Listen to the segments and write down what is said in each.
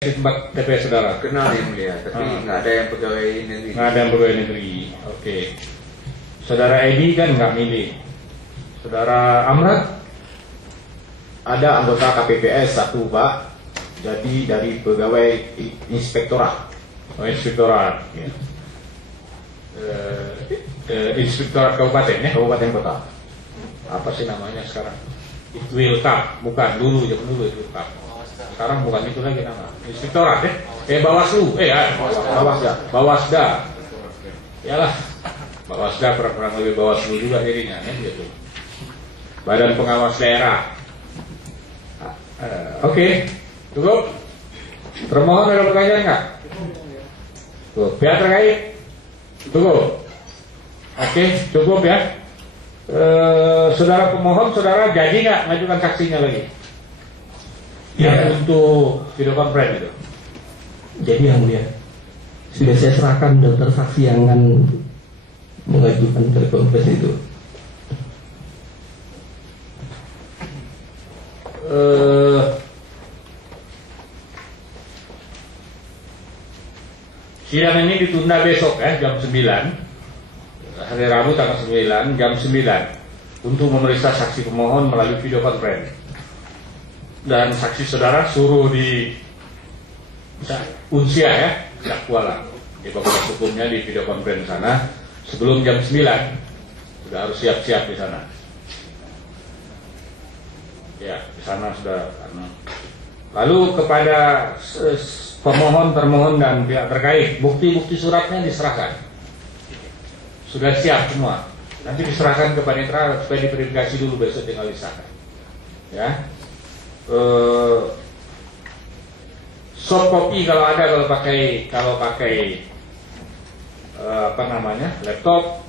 Tempat TPS saudara? Kenal yang mulia, tapi nggak ada yang pegawai negeri. Nggak ada yang pegawai negeri. Oke. Saudara Edi kan nggak milih. Saudara Amrat? Ada anggota KPPS satu, Pak. Jadi dari pegawai inspektorat. Oh, inspektorat. Ya. Inspektorat kabupaten ya? Kabupaten kota. Apa sih namanya sekarang? Wilkap, bukan dulu zaman dulu itu Wilkap. Sekarang bukan itu lagi nama. Inspektorat ya? Bawaslu, Bawasda. Yalah, Bawasda kurang lebih Bawaslu juga jadinya ya gitu. Badan Pengawas Daerah. Oke, cukup. Termohon ada pertanyaan nggak? Tuh, pihak terkait. Cukup. Oke, cukup ya. Saudara pemohon, saudara jadi nggak ngajukan saksinya lagi? Ya, untuk video conference itu. jadi yang mulia, sudah saya serahkan daftar saksi yang akan mengajukan telekonferensi itu. Sidang ini ditunda besok ya, jam 9. Hari Rabu tanggal 9, jam 9 untuk memeriksa saksi pemohon melalui video conference. Dan saksi saudara suruh di Unsia ya, Kuala di Fakultas Hukumnya di video conference sana sebelum jam 9. Sudah harus siap-siap di sana. Ya, di sana sudah. Lalu kepada pemohon, termohon dan pihak terkait, bukti-bukti suratnya diserahkan. Sudah siap semua. Nanti diserahkan ke panitia supaya diverifikasi dulu, besok tinggal disahkan. Ya. Soft copy kalau ada, kalau pakai laptop,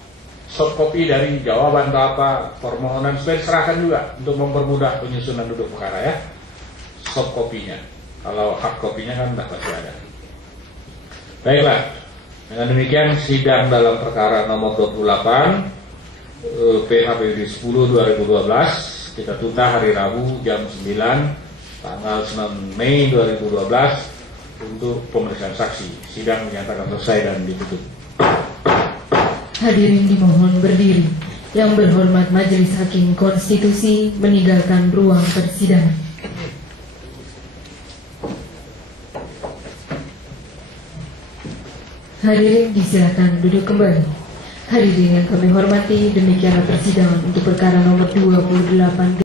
soft copy dari jawaban atau apa permohonan supaya diserahkan juga untuk mempermudah penyusunan duduk perkara ya. Soft copy-nya. Kalau hard copy-nya kan tidak pasti ada. Baiklah. Dengan demikian sidang dalam perkara nomor 28 PHPUD 10/2012 kita tunda hari Rabu jam 9 tanggal 9 Mei 2012 untuk pemeriksaan saksi. Sidang menyatakan selesai dan ditutup. Hadirin dimohon berdiri. Yang berhormat Majelis Hakim Konstitusi meninggalkan ruang persidangan. Hadirin disilakan duduk kembali. Hadirin yang kami hormati, demikianlah persidangan untuk perkara nomor 28